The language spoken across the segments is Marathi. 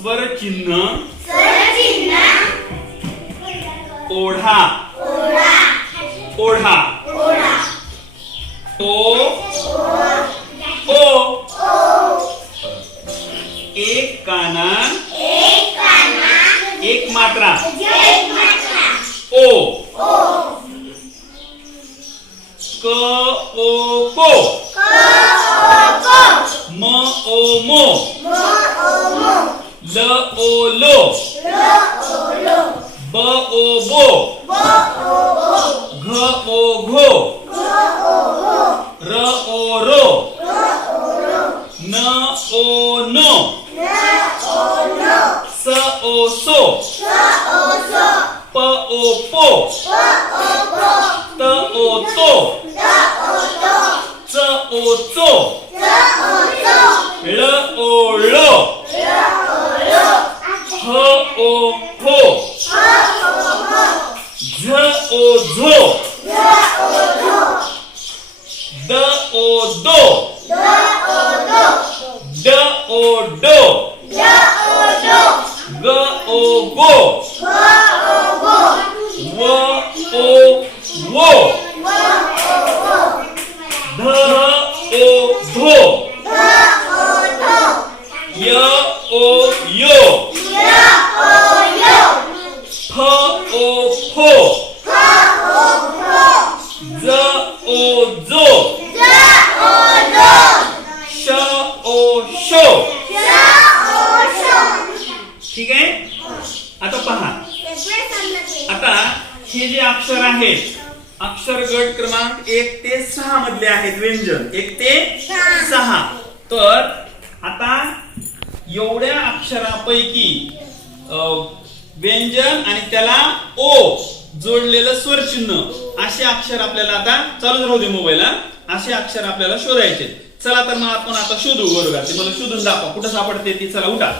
स्वर चिन्ह ओढा ओढा. ओ ओ एक काना एक मात्रा. ओ. क ओ को म ओ मो ल ओ लो ब ओ बो घ ओ घो र ओ रो न ओ नो स ओ सो प ओ पो त ओ तो च ओ चो ळ ओ ळो ह ओ हो झ ओ झो द ओ दो ड ओ डो ग ओ गो व ओ वो ध ओ धो य ओ यो फ ओ फो ज ओ जो श ओ शो ठीक आहे आता पहा आता हे जे अक्षर आहेत अक्षर गट क्रमांक एक ते सहा मधले आहेत व्यंजन एक ते सहा तर आता एवढ्या अक्षरापैकी व्यंजन आणि त्याला ओ जोडलेलं स्वरचिन्ह असे अक्षर आपल्याला आता चालूच राहू दे मोबाईल असे अक्षर आपल्याला शोधायचे चला तर मग आपण आता शोधू बरोबर. ते मला शोधून दाखवा. कुठं सापडते ती चला उठा.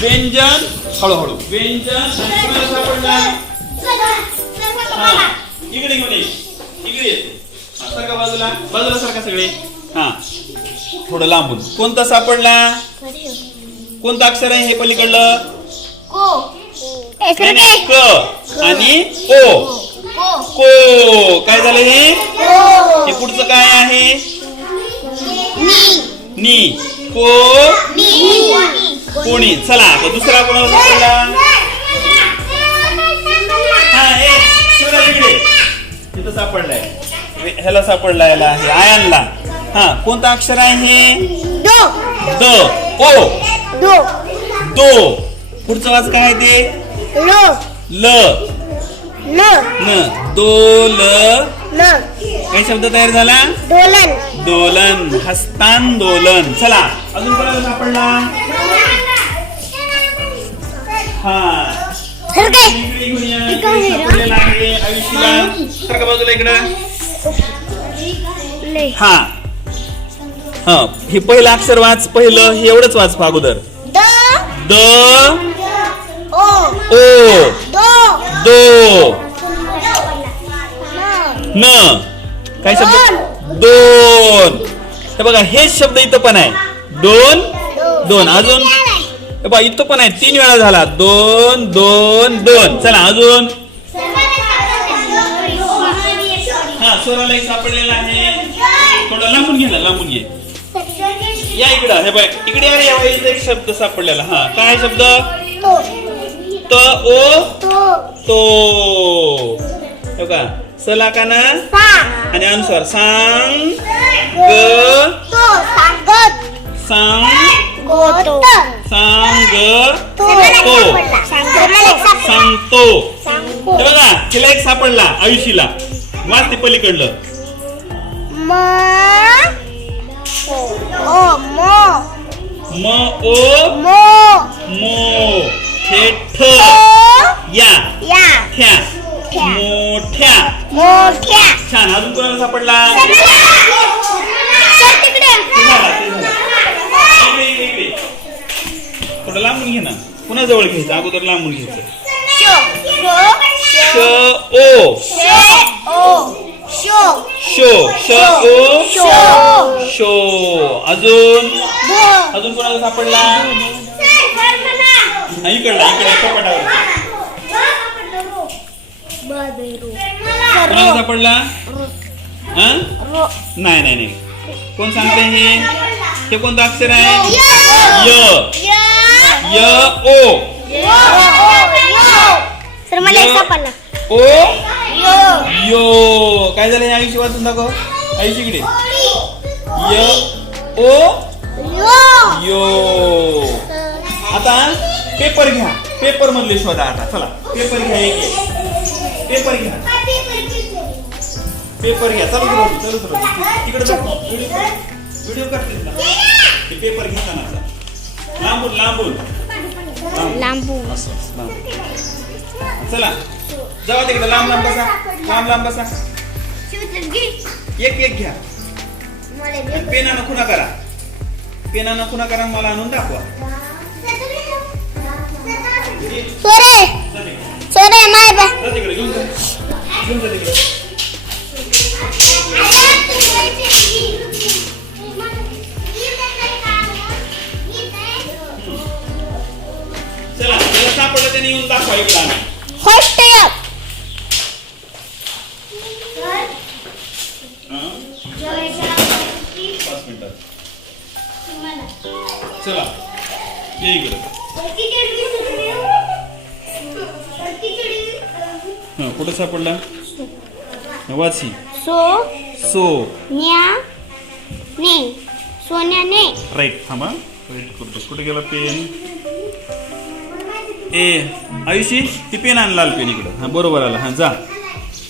व्यंजन हळूहळू. व्यंजन सापडला हा. इकडे इकडे. ये सारखा बाजूला. बाजूला सारखा सगळे. हा. थोडं लांबून. कोणता सापडला? कोणतं अक्षर आहे हे पलीकडलं? नाही, क. आणि ओ. को. काय झालं हे? हे पुढचं काय आहे? नी. को. कोणी. चला आता दुसरा कोणाला सापडला? हा ए शिवराज इकडे. तिथं सापडलाय. ह्याला सापडला याला हे आयनला हा कोणतं अक्षर आहे हे? द. ओ दो. पुढचं वाच काय आहे ते? ल. न. दो ल. काही शब्द तयार झाला? दोलन. हस्तांदोलन. चला अजून कोणाला सापडला? हा. इकडे घेऊन या. इकडे सापडलेला आहे आयुषीला सारखा बाजूला इकडं. हा. हा हे पहिलं अक्षर वाच पहिलं हे एवढंच वाच अगोदर. द. ओ. दो. न. काय शब्द? दोन. हे बघा हेच शब्द इथं पण आहे. दोन. दोन. अजून? हे बघा इथं पण आहे. तीन वेळा झाला. दोन दोन दोन. चला अजून? हा स्वराला सापडलेला आहे. थोडं लांबून घे ना लांबून घे. या इकडं हे बघ इकडे या या इथं एक शब्द सापडलेला. हा काय शब्द? त ओ तो. हे बघा सला का ना? आणि अनुस्वार सांग ग सांग सांग तो. सांगतो. हे बघा तिला एक सापडला आयुषीला. वाच ते पलीकडलं. म ओ. मो. हे ठ या. ठ्या. मोठ्या. मोठ्या. छान. अजून कोणाला सापडला. थोडं लांबून घे ना. पुन्हा जवळ घ्यायचं? अगोदर लांबून घ्यायचं. शो. श. ओ. शे ओ. शो. शो. श अजून? अजून कोणाला सापडला? इकडला इकडे कपाटावर कोणाला सापडला? हा? नाही नाही नाही. कोण सांगते हे? हे कोणतं अक्षर आहे? य. य ओ. ओ. यो. काय झालं? आयुष्य वाचून दाखव. आयुष्य इकडे. य ओ यो. यो. आता पेपर घ्या. पेपर मधले शोधा आता. चला पेपर घ्या एक एक. पेपर घ्या. पेपर घ्या. चालू राहू चालू राहू तिकडे व्हिडिओ करते ना ते पेपर घेताना. लांबून लांबून. लांबून. चला. जावा तिकडे लांब लांब बसा. लांब लांब बसा. एक एक घ्या. पेनानं खुना करा. पेनानं खुना करा मला आणून दाखवा. सोरे. सोरे माय बा. चला त्याला सापडलं त्याने येऊन दाखवा इकडे आणा फर्स्ट इयर हं? मिनिटात चला ये इकडे. हं, कुठं सापडला? वाची. सो? सो. न्या? ने. सोन्या ने. राईट थांबा. राईट करतो. कुठे गेला पेन? ए आयुषी ती पेन आण लाल पेन इकडं. हा बरोबर आला. हा जा.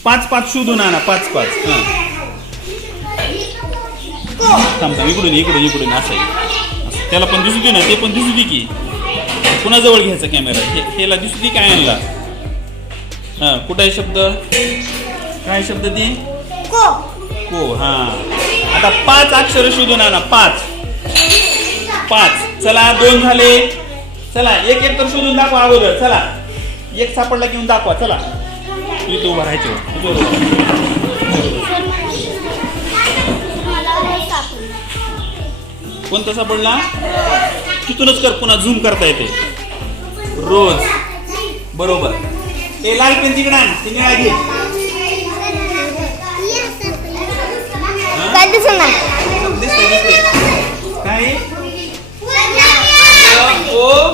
पाच पाच शोधून आणा. पाच पाच. हा. थांब थांब इकडून इकडून इकडून असं आहे. असं. त्याला पण दिसू दे ना ते पण दिसू दे की. कुणाजवळ घ्यायचा कॅमेरा हे ह्याला दिसू दे काय आणला? हा कुठं आहे शब्द? काय शब्द ते? को. को हा. आता पाच अक्षर शोधून आणा पाच. पाच. चला दोन झाले. चला एक एक तर शोधून दाखवा अगोदर. चला. एक सापडला घेऊन दाखवा. चला. तू इथं उभा राहायचं. राहा. कोणता सापडला तिथूनच कर पुन्हा झूम करता येते. रोज. बरोबर. ते लाल पेन तिकडे आण. ते निळा घे काय? दिसत काय ओ.